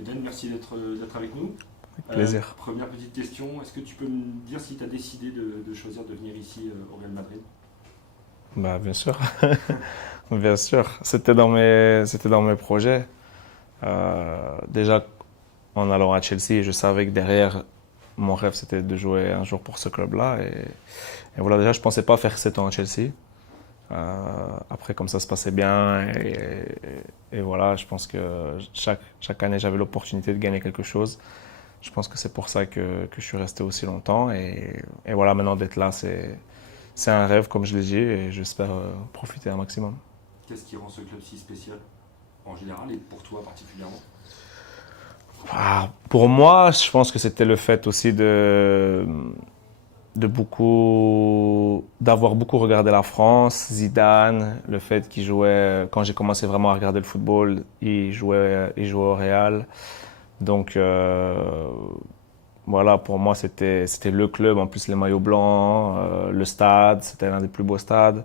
Eden, merci d'être avec nous. Avec plaisir. Première petite question, est-ce que tu peux me dire si tu as décidé de choisir de venir ici au Real Madrid? Bah, bien sûr. Bien sûr. C'était dans mes projets. Déjà, en allant à Chelsea, je savais que derrière, mon rêve, c'était de jouer un jour pour ce club-là. Et voilà, déjà, je pensais pas faire 7 ans à Chelsea. Après, comme ça se passait bien. Et voilà, je pense que chaque année, j'avais l'opportunité de gagner quelque chose. Je pense que c'est pour ça que je suis resté aussi longtemps. Et voilà, maintenant d'être là, c'est un rêve, comme je l'ai dit, et j'espère profiter un maximum. Qu'est-ce qui rend ce club si spécial en général et pour toi particulièrement? Pour moi, je pense que c'était le fait aussi d'avoir beaucoup regardé la France, Zidane, le fait qu'il jouait, quand j'ai commencé vraiment à regarder le football, il jouait au Real. Donc, voilà, pour moi, c'était le club. En plus, les maillots blancs, le stade, c'était l'un des plus beaux stades.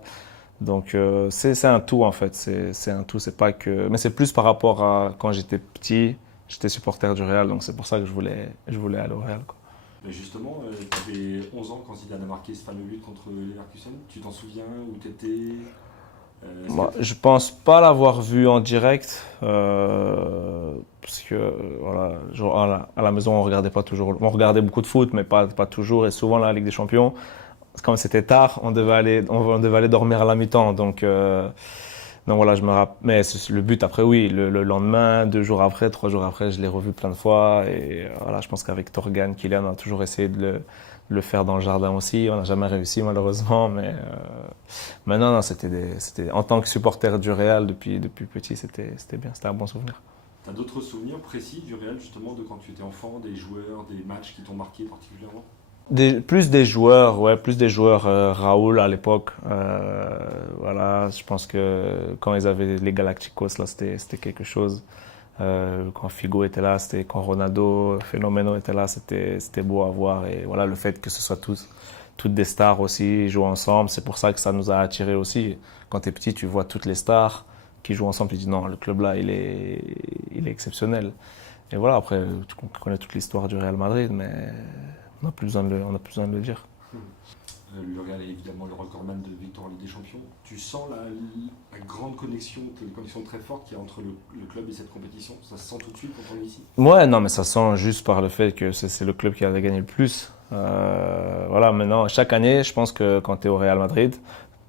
Donc, c'est un tout, en fait. C'est un tout. C'est pas que, mais c'est plus par rapport à quand j'étais petit. J'étais supporter du Real, donc c'est pour ça que je voulais aller au Real, quoi. Mais justement, tu avais 11 ans quand Zidane a marqué ce fameux but contre Leverkusen. Tu t'en souviens où tu étais? Moi, je pense pas l'avoir vu en direct, parce que voilà, genre, à la maison on regardait pas toujours, on regardait beaucoup de foot, mais pas toujours, et souvent la Ligue des Champions, comme c'était tard, on devait aller dormir à la mi-temps, donc voilà, je me rappelle. Mais le but après, oui, le lendemain, 2 jours après, 3 jours après, je l'ai revu plein de fois, et voilà, je pense qu'avec Torgan, Kylian, on a toujours essayé de le faire dans le jardin aussi. On n'a jamais réussi malheureusement, mais non, en tant que supporter du Real depuis petit, c'était bien, c'était un bon souvenir. Tu as d'autres souvenirs précis du Real justement de quand tu étais enfant, des joueurs, des matchs qui t'ont marqué particulièrement? Plus des joueurs, ouais, plus des joueurs. Raoul à l'époque, voilà, je pense que quand ils avaient les Galacticos, là, c'était quelque chose. Quand Figo était là, quand Ronaldo, Fenomeno était là, c'était beau à voir. Et voilà, le fait que ce soit toutes des stars aussi, jouent ensemble, c'est pour ça que ça nous a attirés aussi. Quand tu es petit, tu vois toutes les stars qui jouent ensemble, tu dis non, le club là, il est exceptionnel. Et voilà, après, tu connais toute l'histoire du Real Madrid, mais on n'a plus besoin de le dire. Le Real est évidemment le recordman de victoire en Ligue des Champions. Tu sens la grande connexion, une connexion très forte qu'il y a entre le club et cette compétition. Ça se sent tout de suite quand on est ici. Ouais, non, mais ça sent juste par le fait que c'est le club qui avait gagné le plus. Voilà, maintenant, chaque année, je pense que quand tu es au Real Madrid,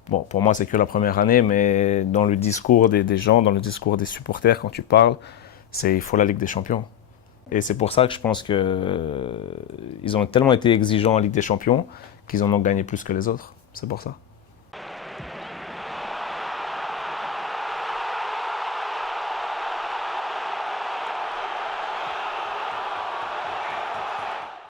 bon, pour moi, c'est que la première année, mais dans le discours des gens, dans le discours des supporters, quand tu parles, il faut la Ligue des Champions. Et c'est pour ça que je pense que ils ont tellement été exigeants en Ligue des Champions qu'ils en ont gagné plus que les autres. C'est pour ça.